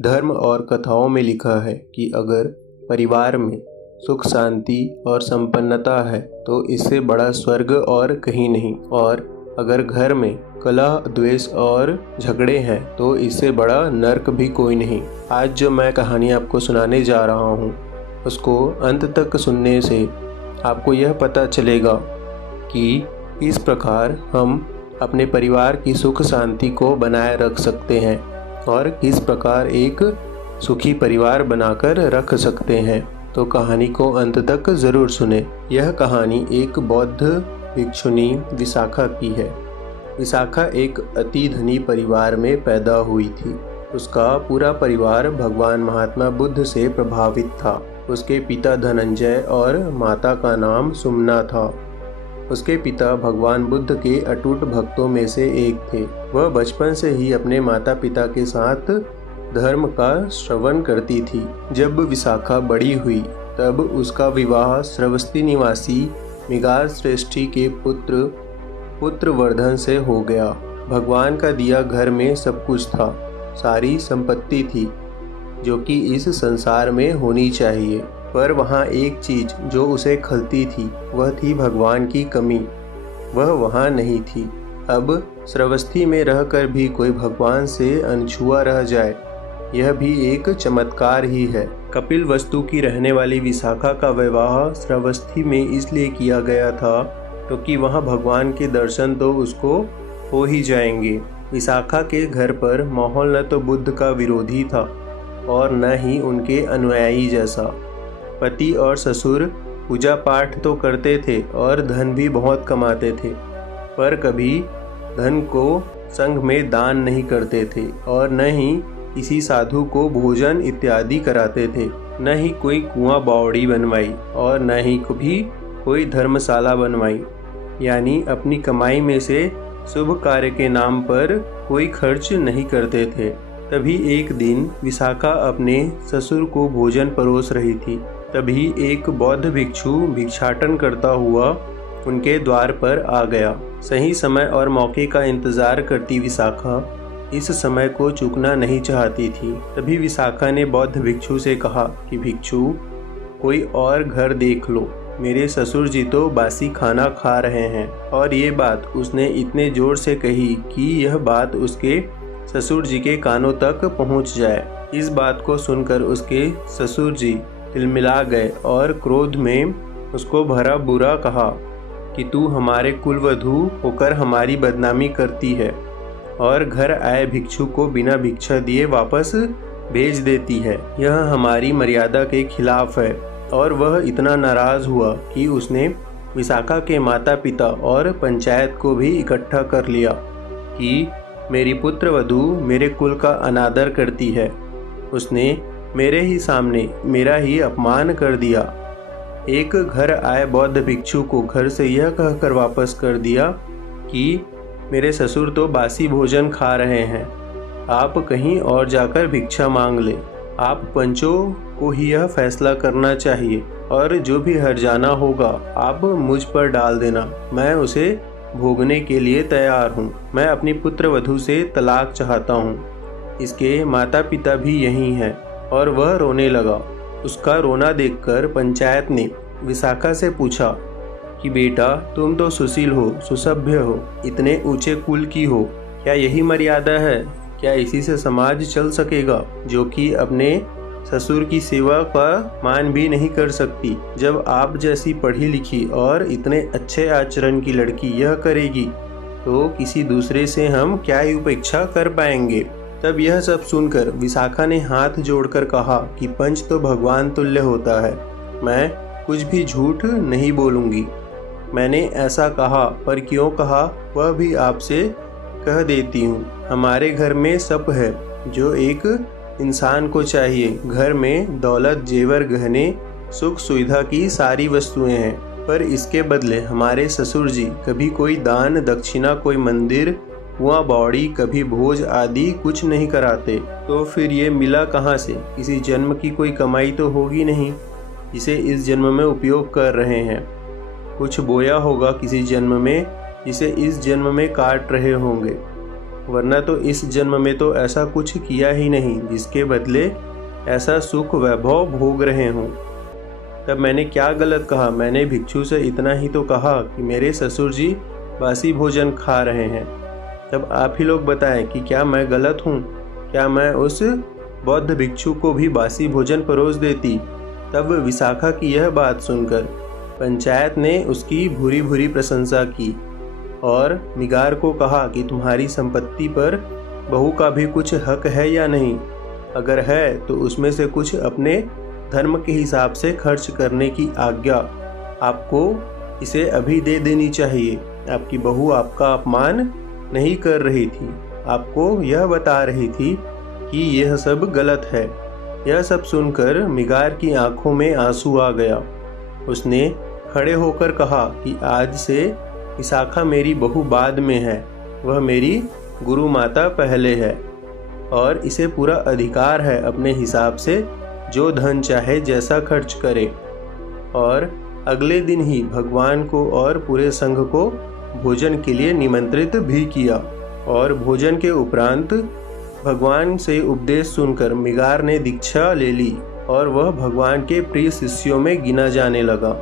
धर्म और कथाओं में लिखा है कि अगर परिवार में सुख शांति और संपन्नता है तो इससे बड़ा स्वर्ग और कहीं नहीं, और अगर घर में कलह द्वेष और झगड़े हैं तो इससे बड़ा नर्क भी कोई नहीं। आज जो मैं कहानी आपको सुनाने जा रहा हूँ उसको अंत तक सुनने से आपको यह पता चलेगा कि इस प्रकार हम अपने परिवार की सुख शांति को बनाए रख सकते हैं और किस प्रकार एक सुखी परिवार बनाकर रख सकते हैं। तो कहानी को अंत तक ज़रूर सुने। यह कहानी एक बौद्ध भिक्षुनी विशाखा की है। विशाखा एक अति धनी परिवार में पैदा हुई थी। उसका पूरा परिवार भगवान महात्मा बुद्ध से प्रभावित था। उसके पिता धनंजय और माता का नाम सुमना था। उसके पिता भगवान बुद्ध के अटूट भक्तों में से एक थे। वह बचपन से ही अपने माता पिता के साथ धर्म का श्रवण करती थी। जब विशाखा बड़ी हुई तब उसका विवाह श्रावस्ती निवासी मिगार श्रेष्ठी के पुत्रवर्धन से हो गया। भगवान का दिया घर में सब कुछ था, सारी संपत्ति थी जो कि इस संसार में होनी चाहिए, पर वहाँ एक चीज जो उसे खलती थी वह थी भगवान की कमी। वह वहाँ नहीं थी। अब श्रावस्ती में रहकर भी कोई भगवान से अनछुआ रह जाए, यह भी एक चमत्कार ही है। कपिल वस्तु की रहने वाली विशाखा का विवाह श्रावस्ती में इसलिए किया गया था क्योंकि वहाँ भगवान के दर्शन तो उसको हो ही जाएंगे। विशाखा के घर पर माहौल न तो बुद्ध का विरोधी था और न ही उनके अनुयायी जैसा। पति और ससुर पूजा पाठ तो करते थे और धन भी बहुत कमाते थे, पर कभी धन को संघ में दान नहीं करते थे और न ही किसी साधु को भोजन इत्यादि कराते थे। न ही कोई कुआं बावड़ी बनवाई और न ही कभी कोई धर्मशाला बनवाई, यानी अपनी कमाई में से शुभ कार्य के नाम पर कोई खर्च नहीं करते थे। तभी एक दिन विशाखा अपने ससुर को भोजन परोस रही थी। तभी एक बौद्ध भिक्षु भिक्षाटन करता हुआ उनके द्वार पर आ गया। सही समय और मौके का इंतजार करती विशाखा इस समय को चूकना नहीं चाहती थी। तभी विशाखा ने बौद्ध भिक्षु से कहा कि भिक्षु, कोई और घर देख लो, मेरे ससुर जी तो बासी खाना खा रहे हैं। और ये बात उसने इतने जोर से कही कि यह बात उसके ससुर जी के कानों तक पहुंच जाए। इस बात को सुनकर उसके ससुर जी तिलमिला गए और क्रोध में उसको भरा बुरा कहा कि तू हमारे कुलवधू होकर हमारी बदनामी करती है और घर आए भिक्षु को बिना भिक्षा दिए वापस भेज देती है। यह हमारी मर्यादा के खिलाफ है। और वह इतना नाराज हुआ कि उसने विशाखा के माता पिता और पंचायत को भी इकट्ठा कर लिया कि मेरी पुत्रवधू मेरे कुल का अनादर करती है। उसने मेरे ही सामने मेरा ही अपमान कर दिया। एक घर आए बौद्ध भिक्षु को घर से यह कहकर वापस कर दिया कि मेरे ससुर तो बासी भोजन खा रहे हैं, आप कहीं और जाकर भिक्षा मांग ले। आप पंचों को ही यह फैसला करना चाहिए और जो भी हर्जाना होगा आप मुझ पर डाल देना, मैं उसे भोगने के लिए तैयार हूँ। मैं अपनी पुत्रवधू से तलाक चाहता हूँ। इसके माता पिता भी यही हैं। और वह रोने लगा। उसका रोना देखकर पंचायत ने विशाखा से पूछा कि बेटा, तुम तो सुशील हो, सुसभ्य हो, इतने ऊंचे कुल की हो, क्या यही मर्यादा है? क्या इसी से समाज चल सकेगा जो कि अपने ससुर की सेवा का मान भी नहीं कर सकती? जब आप जैसी पढ़ी लिखी और इतने अच्छे आचरण की लड़की यह करेगी तो किसी दूसरे से हम क्या ही उपेक्षा कर पाएंगे। तब यह सब सुनकर विशाखा ने हाथ जोड़कर कहा कि पंच तो भगवान तुल्य होता है, मैं कुछ भी झूठ नहीं बोलूँगी। मैंने ऐसा कहा, पर क्यों कहा वह भी आपसे कह देती हूँ। हमारे घर में सब है जो एक इंसान को चाहिए। घर में दौलत, जेवर, गहने, सुख सुविधा की सारी वस्तुएं हैं, पर इसके बदले हमारे ससुर जी कभी कोई दान दक्षिणा, कोई मंदिर, कुआं बावड़ी, कभी भोज आदि कुछ नहीं कराते। तो फिर ये मिला कहाँ से? किसी जन्म की कोई कमाई तो होगी नहीं जिसे इस जन्म में उपयोग कर रहे हैं। कुछ बोया होगा किसी जन्म में जिसे इस जन्म में काट रहे होंगे। वरना तो इस जन्म में तो ऐसा कुछ किया ही नहीं जिसके बदले ऐसा सुख वैभव भोग रहे हों। तब मैंने क्या गलत कहा? मैंने भिक्षु से इतना ही तो कहा कि मेरे ससुर जी बासी भोजन खा रहे हैं। तब आप ही लोग बताएं कि क्या मैं गलत हूँ? क्या मैं उस बौद्ध भिक्षु को भी बासी भोजन परोस देती? तब विशाखा की यह बात सुनकर पंचायत ने उसकी भूरी भूरी प्रशंसा की और मिगार को कहा कि तुम्हारी संपत्ति पर बहू का भी कुछ हक है या नहीं? अगर है तो उसमें से कुछ अपने धर्म के हिसाब से खर्च करने की आज्ञा आपको इसे अभी दे देनी चाहिए। आपकी बहू आपका अपमान नहीं कर रही थी, आपको यह बता रही थी कि यह सब गलत है। यह सब सुनकर मिगार की आंखों में आंसू आ गया। उसने खड़े होकर कहा कि आज से विशाखा मेरी बहू बाद में है, वह मेरी गुरु माता पहले है और इसे पूरा अधिकार है अपने हिसाब से जो धन चाहे जैसा खर्च करे। और अगले दिन ही भगवान को और पूरे संघ को भोजन के लिए निमंत्रित भी किया। और भोजन के उपरांत भगवान से उपदेश सुनकर मिगार ने दीक्षा ले ली और वह भगवान के प्रिय शिष्यों में गिना जाने लगा।